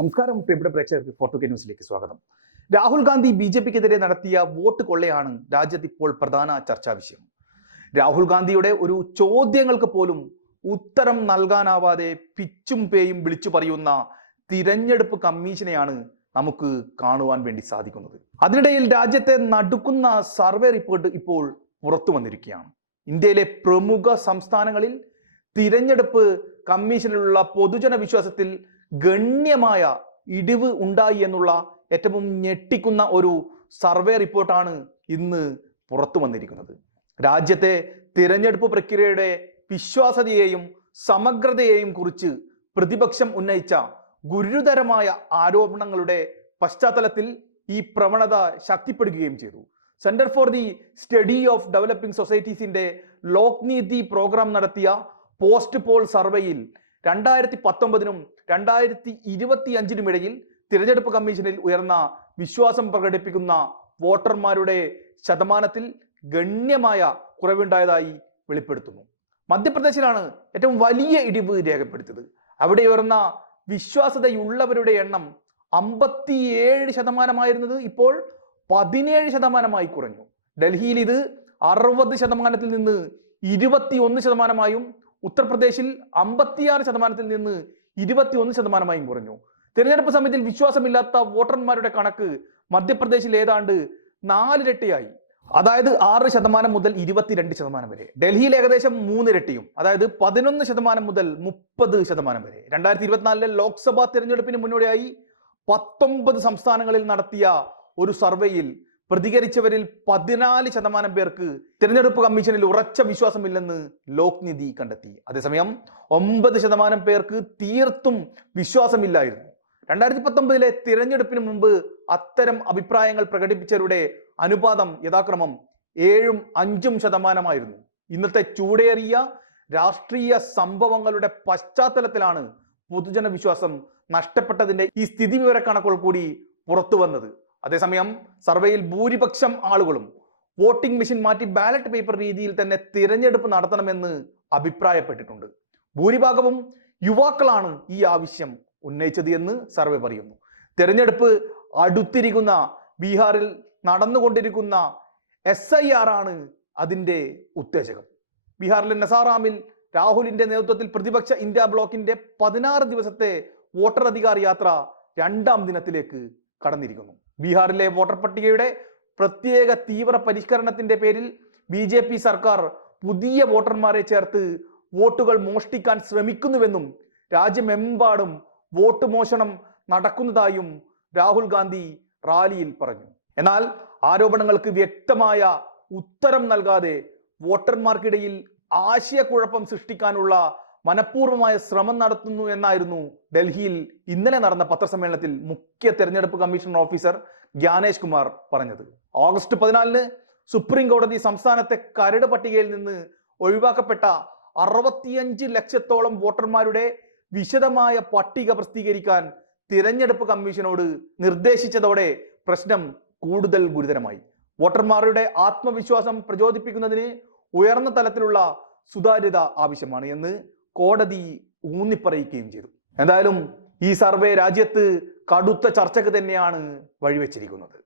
നമസ്കാരം പ്രിയപ്പെട്ട പ്രേക്ഷകർക്ക് ഫോർട്ടു കെ ന്യൂസിലേക്ക് സ്വാഗതം. രാഹുൽ ഗാന്ധി ബി ജെ പിക്കെതിരെ നടത്തിയ വോട്ട് കൊള്ളയാണ് രാജ്യത്ത് ഇപ്പോൾ പ്രധാന ചർച്ചാ വിഷയം. രാഹുൽ ഗാന്ധിയുടെ ഒരു ചോദ്യങ്ങൾക്ക് പോലും ഉത്തരം നൽകാനാവാതെ പിച്ചും പേയും വിളിച്ചു പറയുന്ന തിരഞ്ഞെടുപ്പ് കമ്മീഷനെയാണ് നമുക്ക് കാണുവാൻ വേണ്ടി സാധിക്കുന്നത്. അതിനിടയിൽ രാജ്യത്തെ നടുക്കുന്ന സർവേ റിപ്പോർട്ട് ഇപ്പോൾ പുറത്തു വന്നിരിക്കുകയാണ്. ഇന്ത്യയിലെ പ്രമുഖ സംസ്ഥാനങ്ങളിൽ തിരഞ്ഞെടുപ്പ് കമ്മീഷനിലുള്ള പൊതുജന വിശ്വാസത്തിൽ ഗണ്യമായ ഇടിവ് ഉണ്ടായി എന്നുള്ള ഏറ്റവും ഞെട്ടിക്കുന്ന ഒരു സർവേ റിപ്പോർട്ടാണ് ഇന്ന് പുറത്തു വന്നിരിക്കുന്നത്. രാജ്യത്തെ തിരഞ്ഞെടുപ്പ് പ്രക്രിയയുടെ വിശ്വാസതയെയും സമഗ്രതയെയും കുറിച്ച് പ്രതിപക്ഷം ഉന്നയിച്ച ഗുരുതരമായ ആരോപണങ്ങളുടെ പശ്ചാത്തലത്തിൽ ഈ പ്രവണത ശക്തിപ്പെടുകയും ചെയ്തു. Centre for the study of developing സൊസൈറ്റീസിന്റെ Lokniti programme നടത്തിയ പോസ്റ്റ് പോൾ സർവേയിൽ രണ്ടായിരത്തി പത്തൊമ്പതിനും രണ്ടായിരത്തി ഇരുപത്തി അഞ്ചിനും ഇടയിൽ തിരഞ്ഞെടുപ്പ് കമ്മീഷനിൽ ഉയർന്ന വിശ്വാസം പ്രകടിപ്പിക്കുന്ന വോട്ടർമാരുടെ ശതമാനത്തിൽ ഗണ്യമായ കുറവുണ്ടായതായി വെളിപ്പെടുത്തുന്നു. മധ്യപ്രദേശിലാണ് ഏറ്റവും വലിയ ഇടിവ് രേഖപ്പെടുത്തിയത്. അവിടെ ഉയർന്ന വിശ്വാസതയുള്ളവരുടെ എണ്ണം അമ്പത്തിയേഴ് ശതമാനമായിരുന്നത് ഇപ്പോൾ പതിനേഴ് ശതമാനമായി കുറഞ്ഞു. ഡൽഹിയിൽ ഇത് അറുപത് ശതമാനത്തിൽ നിന്ന് ഇരുപത്തി ഒന്ന് ശതമാനമായും ഉത്തർപ്രദേശിൽ അമ്പത്തിയാറ് ശതമാനത്തിൽ നിന്ന് ഇരുപത്തിയൊന്ന് ശതമാനമായും കുറഞ്ഞു. തിരഞ്ഞെടുപ്പ് സമയത്തിൽ വിശ്വാസമില്ലാത്ത വോട്ടർമാരുടെ കണക്ക് മധ്യപ്രദേശിൽ ഏതാണ്ട് നാലിരട്ടിയായി. അതായത് ആറ് ശതമാനം മുതൽ ഇരുപത്തിരണ്ട് ശതമാനം വരെ. ഡൽഹിയിൽ ഏകദേശം മൂന്നിരട്ടിയും അതായത് പതിനൊന്ന് ശതമാനം മുതൽ മുപ്പത് ശതമാനം വരെ. രണ്ടായിരത്തി ഇരുപത്തിനാലിലെ ലോക്സഭാ തിരഞ്ഞെടുപ്പിന് മുന്നോടിയായി പത്തൊമ്പത് സംസ്ഥാനങ്ങളിൽ നടത്തിയ ഒരു സർവേയിൽ പ്രതികരിച്ചവരിൽ പതിനാല് ശതമാനം പേർക്ക് തിരഞ്ഞെടുപ്പ് കമ്മീഷനിൽ ഉറച്ച വിശ്വാസമില്ലെന്ന് ലോക്നിധി കണ്ടെത്തി. അതേസമയം ഒമ്പത് ശതമാനം പേർക്ക് തീർത്തും വിശ്വാസമില്ലായിരുന്നു. രണ്ടായിരത്തി പത്തൊമ്പതിലെ തിരഞ്ഞെടുപ്പിന് മുമ്പ് അത്തരം അഭിപ്രായങ്ങൾ പ്രകടിപ്പിച്ചവരുടെ അനുപാതം യഥാക്രമം ഏഴും അഞ്ചും ശതമാനമായിരുന്നു. ഇന്നത്തെ ചൂടേറിയ രാഷ്ട്രീയ സംഭവങ്ങളുടെ പശ്ചാത്തലത്തിലാണ് പൊതുജന വിശ്വാസം നഷ്ടപ്പെട്ടതിന്റെ ഈ സ്ഥിതി വിവര കണക്കുകൾ കൂടി പുറത്തു വന്നത് അതേസമയം സർവേയിൽ ഭൂരിപക്ഷം ആളുകളും വോട്ടിംഗ് മെഷീൻ മാറ്റി ബാലറ്റ് പേപ്പർ രീതിയിൽ തന്നെ തിരഞ്ഞെടുപ്പ് നടത്തണമെന്ന് അഭിപ്രായപ്പെട്ടിട്ടുണ്ട്. ഭൂരിഭാഗവും യുവാക്കളാണ് ഈ ആവശ്യം ഉന്നയിച്ചത് എന്ന് സർവേ പറയുന്നു. തിരഞ്ഞെടുപ്പ് അടുത്തിരിക്കുന്ന ബീഹാറിൽ നടന്നുകൊണ്ടിരിക്കുന്ന എസ് ഐ ആർ ആണ് അതിന്റെ ഉത്തേജകം. ബീഹാറിലെ നസാറാമിൽ രാഹുലിന്റെ നേതൃത്വത്തിൽ പ്രതിപക്ഷ ഇന്ത്യ ബ്ലോക്കിന്റെ പതിനാറ് ദിവസത്തെ വോട്ടർ അധികാർ യാത്ര രണ്ടാം ദിനത്തിലേക്ക് കടന്നിരിക്കുന്നു. ബീഹാറിലെ വോട്ടർ പട്ടികയുടെ പ്രത്യേക തീവ്ര പരിഷ്കരണത്തിന്റെ പേരിൽ ബി ജെ പി സർക്കാർ പുതിയ വോട്ടർമാരെ ചേർത്ത് വോട്ടുകൾ മോഷ്ടിക്കാൻ ശ്രമിക്കുന്നുവെന്നും രാജ്യമെമ്പാടും വോട്ട് മോഷണം നടക്കുന്നതായും രാഹുൽ ഗാന്ധി റാലിയിൽ പറഞ്ഞു. എന്നാൽ ആരോപണങ്ങൾക്ക് വ്യക്തമായ ഉത്തരം നൽകാതെ വോട്ടർമാർക്കിടയിൽ ആശയക്കുഴപ്പം സൃഷ്ടിക്കാനുള്ള മനഃപൂർവമായ ശ്രമം നടത്തുന്നു എന്നായിരുന്നു ഡൽഹിയിൽ ഇന്നലെ നടന്ന പത്രസമ്മേളനത്തിൽ മുഖ്യ തെരഞ്ഞെടുപ്പ് കമ്മീഷൻ ഓഫീസർ ജ്ഞാനേഷ് കുമാർ പറഞ്ഞത്. ഓഗസ്റ്റ് പതിനാലിന് സുപ്രീം കോടതി സംസ്ഥാനത്തെ കരട് പട്ടികയിൽ നിന്ന് ഒഴിവാക്കപ്പെട്ട അറുപത്തിയഞ്ച് ലക്ഷത്തോളം വോട്ടർമാരുടെ വിശദമായ പട്ടിക പ്രസിദ്ധീകരിക്കാൻ തിരഞ്ഞെടുപ്പ് കമ്മീഷനോട് നിർദ്ദേശിച്ചതോടെ പ്രശ്നം കൂടുതൽ ഗുരുതരമായി. വോട്ടർമാരുടെ ആത്മവിശ്വാസം പ്രചോദിപ്പിക്കുന്നതിന് ഉയർന്ന തലത്തിലുള്ള സുതാര്യത ആവശ്യമാണ് എന്ന് കോടതി ഊന്നിപ്പറയുകയും ചെയ്തു. എന്തായാലും ഈ സർവേ രാജ്യത്ത് കടുത്ത ചർച്ചയ്ക്ക് തന്നെയാണ് വഴിവെച്ചിരിക്കുന്നത്.